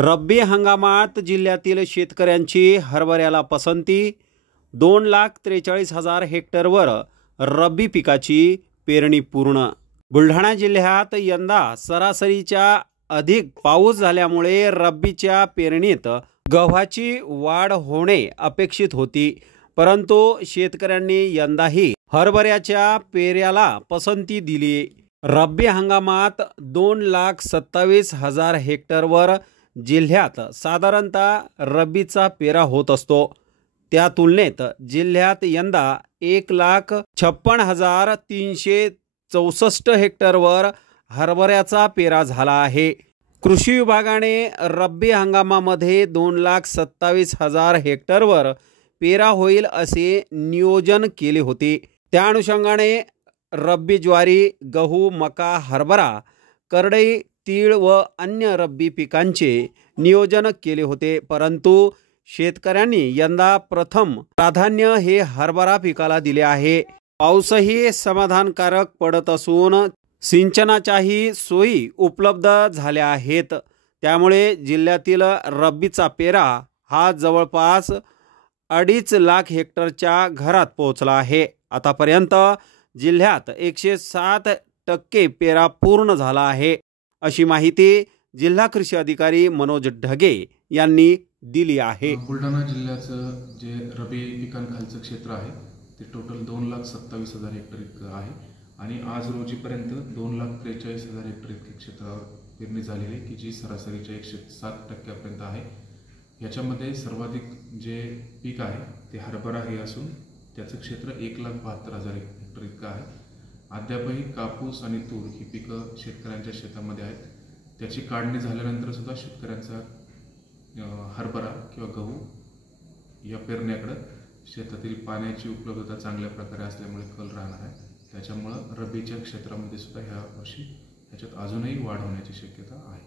रब्बी हंगामात जिल्ह्यातील शेतकऱ्यांची हरभऱ्याला पसंती। 2,43,000 हेक्टरवर रब्बी पिकाची पेरणी पूर्ण। बुलढाणा जिल्ह्यात यंदा सरासरीच्या अधिक पाऊस झाल्यामुळे रब्बीच्या पेरणीत गव्हाची वाढ होणे अपेक्षित होती, परंतु शेतकऱ्यांनी यंदाही हरभऱ्याच्या पेऱ्याला पसंती दिली। रब्बी हंगामात 2,27,000 हेक्टरवर जिल्ह्यात साधारणतः रब्बीचा पेरा होत असतो। त्या तुलनेत जिल्ह्यात यंदा 1,56,364 हेक्टरवर हरभऱ्याचा पेरा झाला आहे। कृषी विभागाने रब्बी हंगामामध्ये 2,27,000 हेक्टरवर पेरा होईल असे नियोजन केले होते। त्या अनुषंगाने रब्बी ज्वारी, गहू, मका, हरभरा, करडई, तीळ व अन्य रब्बी पिकांचे नियोजन केले होते, परंतु शेतकऱ्यांनी यंदा प्रथम प्राधान्य हे हरभरा पिकाला दिले आहे। पाऊसही समाधानकारक पडत असून सिंचनाच्याही सोयी उपलब्ध झाल्या आहेत, त्यामुळे जिल्ह्यातील रब्बीचा पेरा हा जवळपास 2.5 लाख हेक्टरच्या घरात पोहोचला आहे। आतापर्यंत जिल्ह्यात 107% पेरा पूर्ण झाला आहे, अशी माहिती जिल्हा कृषी अधिकारी मनोज ढगे यांनी दिली आहे। बुलढाणा जिल्ह्याचं जे रब्बी पिकांखालचं क्षेत्र आहे ते टोटल 2,27,000 हेक्टर इतकं आहे आणि आज रोजीपर्यंत 2,43,000 हेक्टर इतके क्षेत्रावर पेरणी झालेली आहे, की जी सरासरीच्या 107% आहे। याच्यामध्ये सर्वाधिक जे पीक आहे ते हरभरा हे असून त्याचं क्षेत्र 1,72,000 हेक्टर इतकं आहे। अद्यापही कापूस आणि तूर ही पिकं शेतकऱ्यांच्या शेतामध्ये आहेत। त्याची काढणी झाल्यानंतर सुद्धा शेतकऱ्यांचा हरभरा किंवा गहू या पेरण्याकडे शेतातील पाण्याची उपलब्धता चांगल्या प्रकारे असल्यामुळे कल राहणार आहे। त्याच्यामुळे रब्बीच्या क्षेत्रामध्ये सुद्धा ह्या वर्षी ह्याच्यात अजूनही वाढ होण्याची शक्यता आहे।